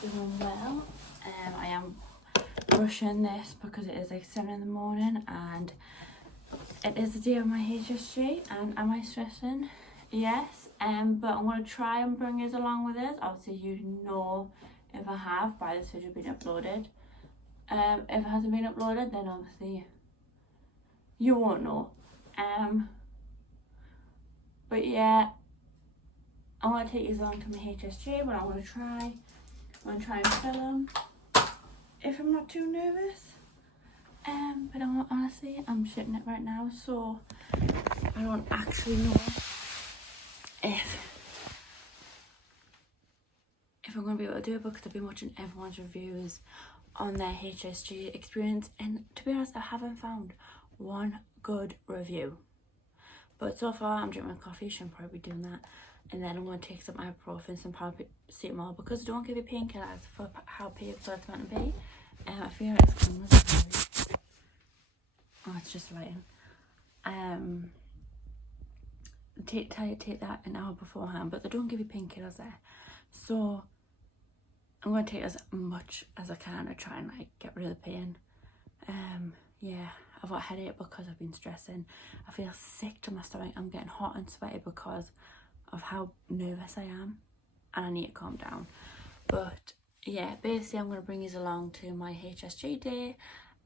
doing well. I am rushing this because it is like 7 in the morning and it is the day of my HSG. And am I stressing? Yes. But I'm going to try and bring you along with this. Obviously you know if I have by this video being uploaded. If it hasn't been uploaded, then obviously you won't know. But yeah, I want to take you along to my HSG, but I'm going to try and film if I'm not too nervous. But honestly, I'm shitting it right now, so I don't actually know if I'm going to be able to do it, because I've been watching everyone's reviews on their Hsg experience, and to be honest, I haven't found one good review. But so far, I'm drinking my coffee, shouldn't probably be doing that. And then I'm going to take some ibuprofen, some paracetamol, because they don't give you painkillers for how painful it's meant to be. I feel like it's going to oh, it's just lighting. Take that an hour beforehand, but they don't give you painkillers there. So I'm going to take as much as I can to try and like get rid of the pain. Yeah, I've got a headache because I've been stressing. I feel sick to my stomach. I'm getting hot and sweaty because of how nervous I am, and I need to calm down. But yeah, basically I'm going to bring you along to my HSG day,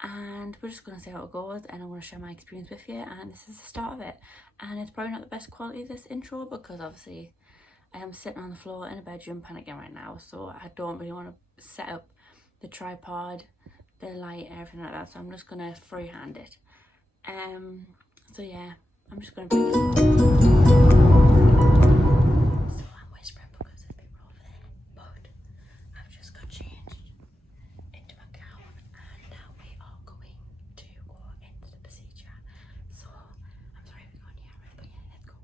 and we're just going to see how it goes, and I'm going to share my experience with you, and this is the start of it. And it's probably not the best quality, this intro, because obviously I am sitting on the floor in a bedroom panicking right now, so I don't really want to set up the tripod, the light, everything like that, so I'm just going to freehand it. So yeah, I'm just going to bring it along. So I'm whispering because there's people over there, but I've just got changed into my gown, and now we are going to go into the procedure. So I'm sorry if we're going here, but yeah, let's go.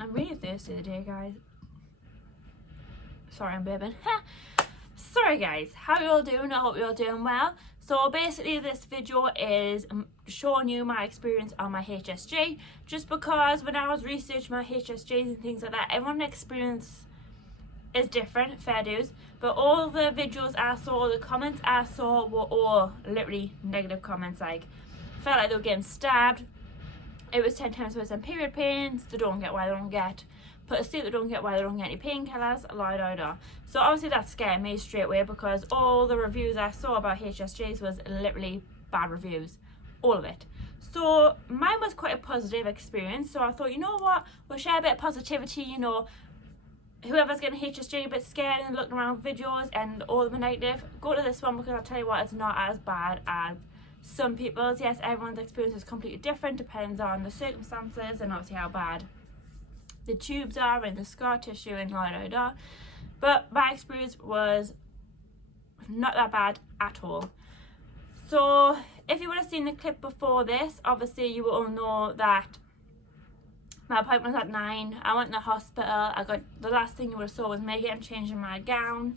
I'm really thirsty today, guys. Sorry, I'm babbing. Sorry guys, how you all doing? I hope you're all doing well. So basically this video is showing you my experience on my HSG, just because when I was researching my HSGs and things like that, everyone's experience is different, fair dues, but all the videos I saw, all the comments I saw were all literally negative comments, like felt like they were getting stabbed. It was 10 times worse than period pains. They don't get why they don't get put to sleep. They don't get why they don't get any painkillers. La. So obviously that scared me straight away, because all the reviews I saw about HSGs was literally bad reviews, all of it. So mine was quite a positive experience. So I thought, you know what, we'll share a bit of positivity. You know, whoever's getting HSG a bit scared and looking around videos and all of them are negative, go to this one, because I'll tell you what, it's not as bad as some people's. Yes, everyone's experience is completely different, depends on the circumstances and obviously how bad the tubes are and the scar tissue and la. But my experience was not that bad at all. So if you would have seen the clip before this, obviously you will all know that my appointment was at 9. I went to the hospital. I got, the last thing you would have saw was me getting changed in my gown,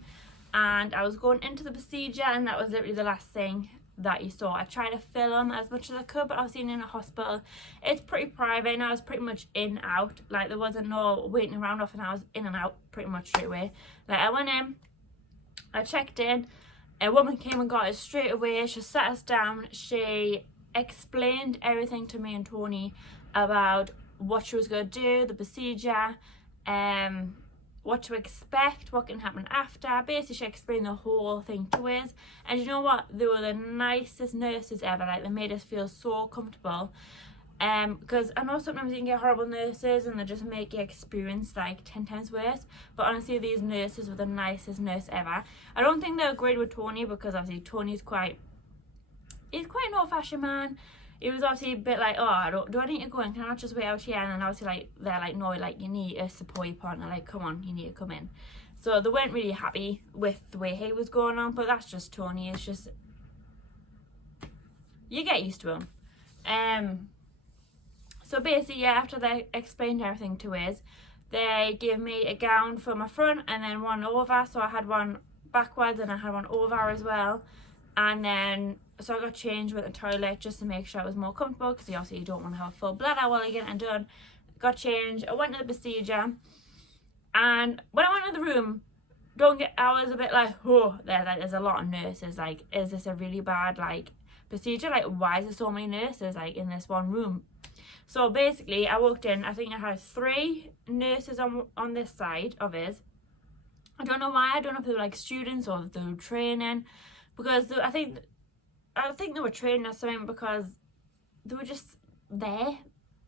and I was going into the procedure, and that was literally the last thing that you saw. I tried to film as much as I could, but I was in a hospital. It's pretty private, and I was pretty much in out. Like there wasn't no waiting around off, and I was in and out pretty much straight away. Like I went in, I checked in, a woman came and got us straight away. She sat us down, she explained everything to me and Tony about what she was going to do, the procedure, what to expect, what can happen after. Basically she explained the whole thing to us, and you know what, they were the nicest nurses ever. Like they made us feel so comfortable, because I know sometimes you can get horrible nurses and they just make your experience like 10 times worse, but honestly these nurses were the nicest nurse ever. I don't think they agreed with Tony, because obviously Tony's he's quite an old-fashioned man. It was obviously a bit like, oh, do I need to go in? Can I not just wait out here? And then obviously like they're like, no, like you need a support your partner, like come on, you need to come in. So they weren't really happy with the way he was going on, but that's just Tony. It's just, you get used to him. So basically, yeah, after they explained everything to us, they gave me a gown for my front and then one over. So I had one backwards and I had one over as well. And then, so I got changed with the toilet just to make sure I was more comfortable, because obviously you don't want to have a full bladder while you're getting done. Got changed, I went to the procedure, and when I went to the room, I was a bit like, oh, there's a lot of nurses, like, is this a really bad, like, procedure? Like, why is there so many nurses, like, in this one room? So basically, I walked in, I think I had 3 nurses on this side of it. I don't know why, I don't know if they were, like, students or if they were training, because I think they were training or something, because they were just there.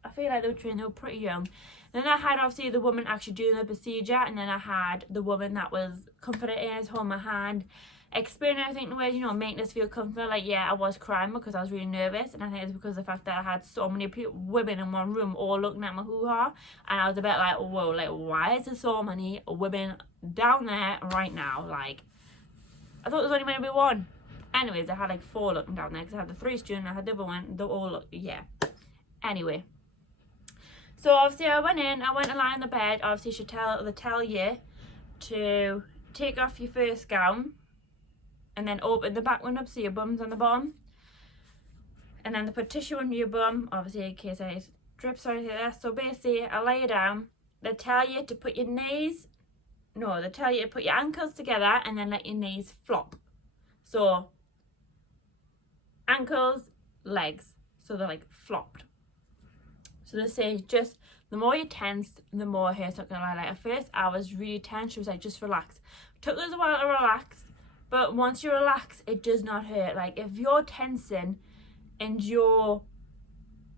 I feel like they were training, they were pretty young. Then I had obviously the woman actually doing the procedure, and then I had the woman that was comforting us, holding my hand, explaining everything in a way, you know, making us feel comfortable. Like, yeah, I was crying because I was really nervous, and I think it's because of the fact that I had so many women in one room all looking at my hoo-ha, and I was a bit like, whoa, like, why is there so many women down there right now? Like, I thought there was only meant to be 1. Anyways, I had like 4 looking down there, because I had the 3 students, I had the other one, they all look, yeah. Anyway, so obviously I went to lie on the bed. Obviously they tell you to take off your first gown, and then open the back one up so your bum's on the bottom, and then they put tissue under your bum, obviously in case it drips or anything like that. So basically I lay down, they tell you to put your ankles together and then let your knees flop. So ankles, legs, so they're like flopped. So they say just the more you're tense, the more it hurts. Not gonna lie, like at first I was really tense. She was like, just relax. Took us a while to relax, but once you relax, it does not hurt. Like if you're tensing and you're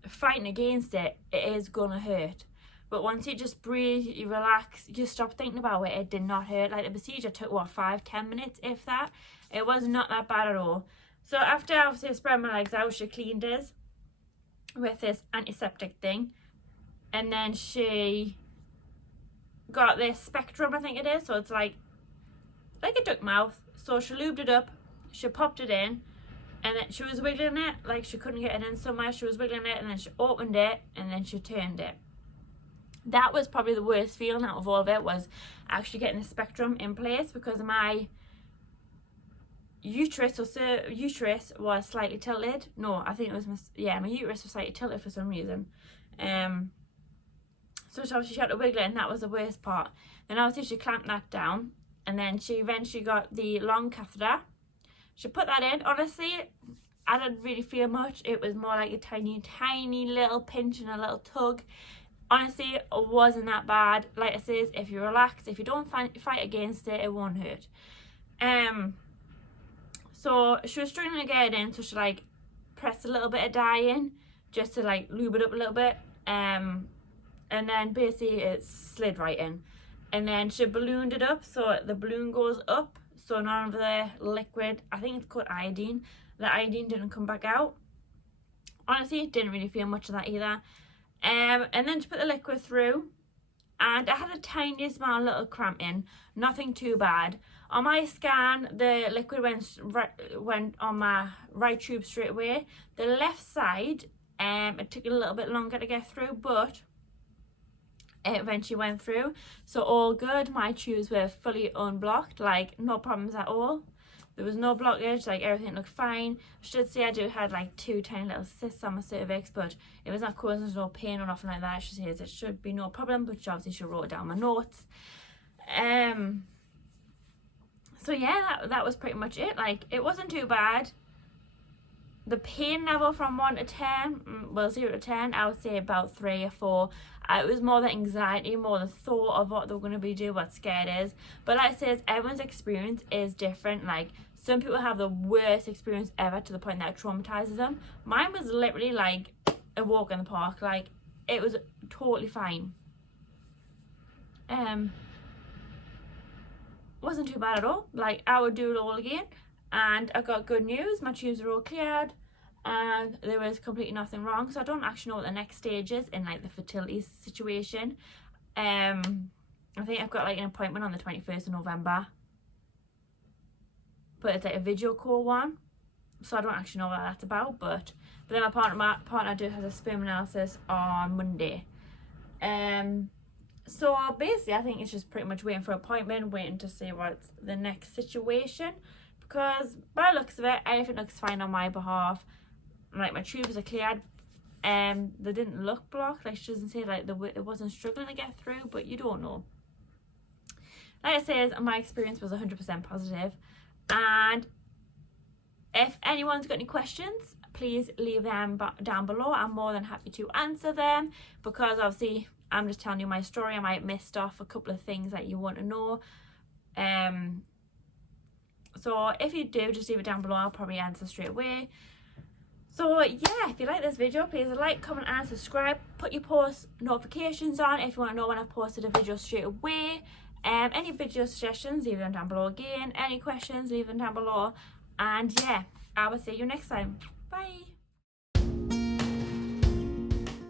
fighting against it, it is gonna hurt. But once you just breathe, you relax, you stop thinking about it, it did not hurt. Like the procedure took what, 5-10 minutes, if that. It was not that bad at all. So after obviously I spread my legs out, she cleaned us with this antiseptic thing, and then she got this Spectrum, I think it is, so it's like a duck mouth. So she lubed it up, she popped it in, and then she was wiggling it, like she couldn't get it in somewhere. She was wiggling it, and then she opened it, and then she turned it. That was probably the worst feeling out of all of it, was actually getting the Spectrum in place, because my uterus was slightly tilted. No, I think it was my uterus was slightly tilted for some reason. So obviously she had to wiggle it, and that was the worst part. Then obviously she clamped that down, and then she eventually got the long catheter. She put that in. Honestly, I didn't really feel much. It was more like a tiny little pinch and a little tug. Honestly, it wasn't that bad. Like I says, if you relax, if you don't fight against it, it won't hurt. So she was struggling to get it in, so she like pressed a little bit of dye in just to like lube it up a little bit, and then basically it slid right in, and then she ballooned it up, so the balloon goes up, so none of the liquid, I think it's called iodine, the iodine didn't come back out. Honestly, didn't really feel much of that either. And then she put the liquid through, and I had a tiny small little cramp in, nothing too bad. On my scan, the liquid went on my right tube straight away. The left side, it took a little bit longer to get through, but it eventually went through. So all good. My tubes were fully unblocked, like no problems at all. There was no blockage, like everything looked fine. I should say I had like 2 tiny little cysts on my cervix, but it was not causing no pain or nothing like that. She says it should be no problem, but obviously she wrote down my notes. So yeah, that was pretty much it. Like, it wasn't too bad. The pain level from 1 to 10, well, 0 to 10, I would say about 3 or 4. It was more the anxiety, more the thought of what they're going to be doing, what scared is. But like I said, everyone's experience is different. Like, some people have the worst experience ever to the point that it traumatizes them. Mine was literally like a walk in the park. Like, it was totally fine. Wasn't too bad at all. Like, I would do it all again. And I got good news, my tubes are all cleared and there was completely nothing wrong. So I don't actually know what the next stage is in like the fertility situation. I think I've got like an appointment on the 21st of November, but it's like a video call one, so I don't actually know what that's about. But then my partner has a sperm analysis on Monday. So basically I think it's just pretty much waiting for an appointment, waiting to see what's the next situation, because by the looks of it, everything looks fine on my behalf. Like, my tubes are cleared. They didn't look blocked. Like, she doesn't say like it wasn't struggling to get through, but you don't know. Like it says, my experience was 100% positive. And if anyone's got any questions, please leave them down below. I'm more than happy to answer them, because obviously I'm just telling you my story. I might have missed off a couple of things that you want to know. So if you do, just leave it down below. I'll probably answer straight away. So yeah, if you like this video, please like, comment and subscribe. Put your post notifications on if you want to know when I've posted a video straight away. Any video suggestions, leave them down below again. Any questions, leave them down below. And yeah, I will see you next time. Bye.